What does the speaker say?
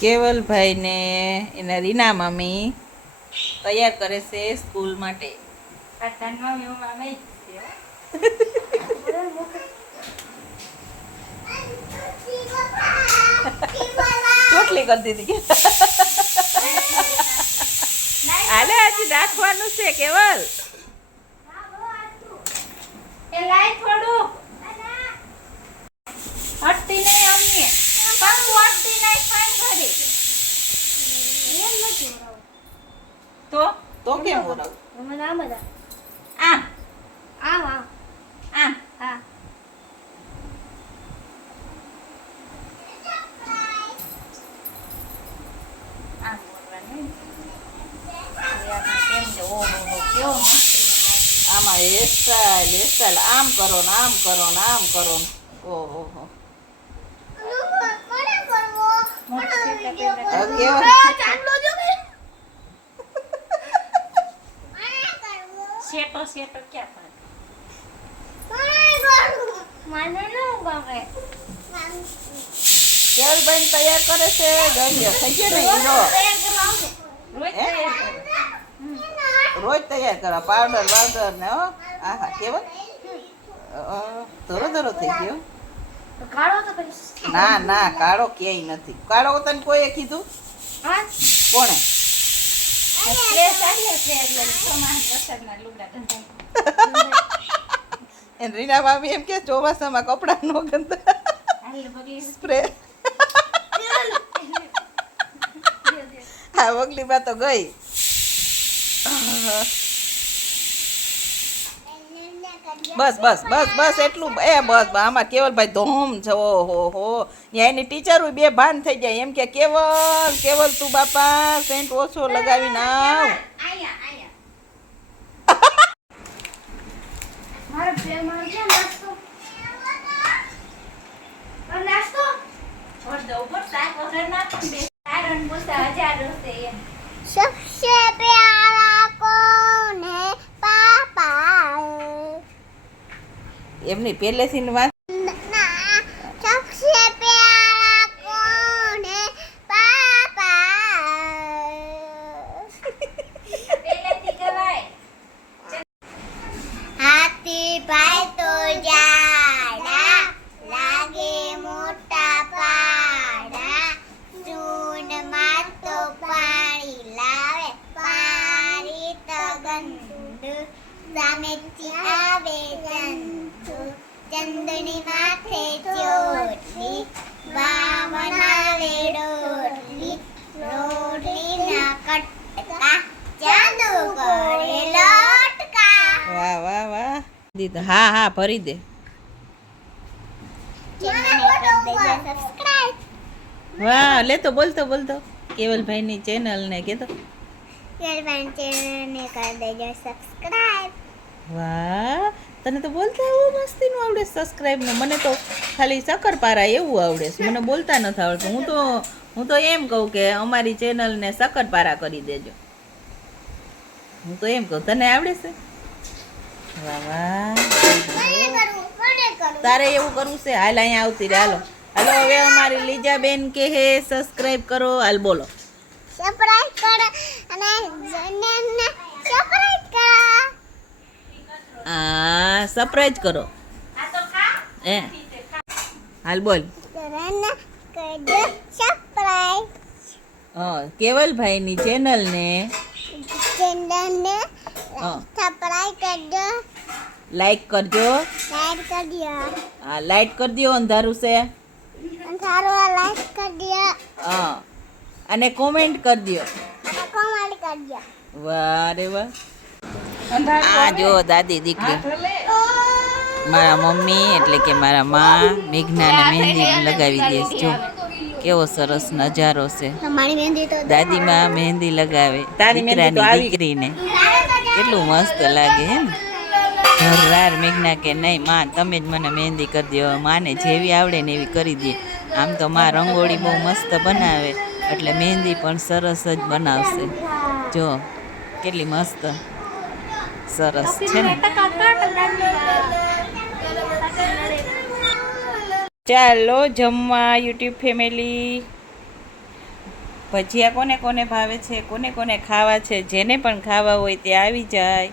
કેવલભાઈ ને એના રીના મમ્મી તૈયાર કરે છે સ્કૂલ માટે. ચોટલી કરી દીધી. હાલે હજી રાખવાનું છે કેવલ. હટતી નહીં અમને કામ હટતી નહીં ખાઈ ઘરે એમ નથી તો કેમ ઓરવ? મને આ બધા આમ આમ આમ આમ હા આમ ઓરવાનું. કેમ છે? ઓહો કેવો મસ્ત આમાં હેરસ્ટાઈલ આમ કરો ને આમ કરો ને આમ કરો ને. ઓહો હો સેટો સેટો ક્યાં મને ન ગમે કેવલભાઈ તૈયાર કરે છે. જોઈએ થઈ ગયો ને હીરો. રોજ તૈયાર કરો પાવડર વાવડર ને. હો આહા કેવલ ધરો ધરો થઈ ગયો. કાળો તો કરી ના ના કાળો ક્યાંય નથી. કાળો તને કોઈએ કીધું? હા કોણે? સ્પ્રે ચાલે છે એટલે સમાન વરસાદમાં લુગડા ગંધાય એને રીના મામી એમ કે ચોમાસામાં કપડા નો ગંદા હાલે બગલી સ્પ્રે. હા વગલીમાં તો ગઈ. બસ બસ બસ બસ એટલું બસ આમાં કેવલભાઈ ધોમ છે. ઓહો હો એની ટીચરો બે ભાન થઈ જાય એમ કે કેવલ તું બાપા સેન્ટ ઓછો લગાવીને આવ. આયા આયા મારો પ્રેમ છે નાસ્તો નાસ્તો ઓર દો ઉપર સાક વગર ના બે આયરન મુસા હજાર હશે એમ सबसे प्यारा कौन है पापा એમની પહેલેથી વાત. सबसे प्यारा कौन है पापा પહેલેથી કહેવાય હાથી ભાઈ તો જાડા લાગે મોટા પાડા ચૂન માં તો પાણી લાવે પાણી તો ગંદુ સામેથી આવે ચંદુ ચંદની માથે ચોટલી બા બનાવે રોટલી રોટલી ના કટકા ચાંદુ કરે લોટકા વાહ વાહ વાહ દીધા. હા હા ભરી દે. સબસ્ક્રાઇબ વાહ લે તો બોલતો કેવલભાઈની ચેનલ ને કેતો. કેવલભાઈ ચેનલને કરી દેજો સબસ્ક્રાઇબ વાહ તને તો બોલતા એવું મસ્તીનું આવડે સબસ્ક્રાઇબ નું. મને તો ખાલી શક્કરપારા એવું આવડે છે. મને બોલતા નથી આવડતું. હું તો એમ કહું કે અમારી ચેનલને શક્કરપારા કરી દેજો. હું તો એમ કહું. તને આવડે છે? વાહ વાહ તારે એવું કરવું છે? હાલ અહીંયા આવતી રે. હાલો હાલો હવે અમારી લીજાબેન કે હે સબસ્ક્રાઇબ કરો. હાલ બોલો સબસ્ક્રાઇબ કરો અને જનને સબસ્ક્રાઇબ કરો આ સરપ્રાઈઝ કરો. હે હાલ બોલ. જનને કરજો સબસ્ક્રાઇબ કેવલભાઈની ચેનલને ચેનલને સબસ્ક્રાઇબ કરજો લાઈક કરજો. લાઈક કરજો હા લાઈક કરી દો. અંધારું છે. સારો લાઈક કરજો હા અને કોમેન્ટ કરી દો. કોમેન્ટ કરજો વાહ રે વાહ. આ જો દાદી દીકરી મારા મમ્મી એટલે કે મારા માં મેઘનાને મહેંદી લગાવી દે છે. જો કેવો સરસ નજારો છે. તમારી મહેંદી તો દાદીમાં મહેંદી લગાવે દીકરાની દીકરીને. કેટલું મસ્ત લાગે હે ને. ઘરરાર મેઘના કે નહીં માં તમે જ મને મહેંદી કરી દો. માને જેવી આવડે ને એવી કરી દે. આમ તો માં રંગોળી બહુ મસ્ત બનાવે એટલે મહેંદી પણ સરસ જ બનાવશે. જો કેટલી મસ્ત સરસ છે ને. ચાલો જમવા યુટ્યુબ ફેમિલી. ભજીયા કોને કોને ભાવે છે, કોને કોને ખાવા છે, જેને પણ ખાવા હોય તે આવી જાય.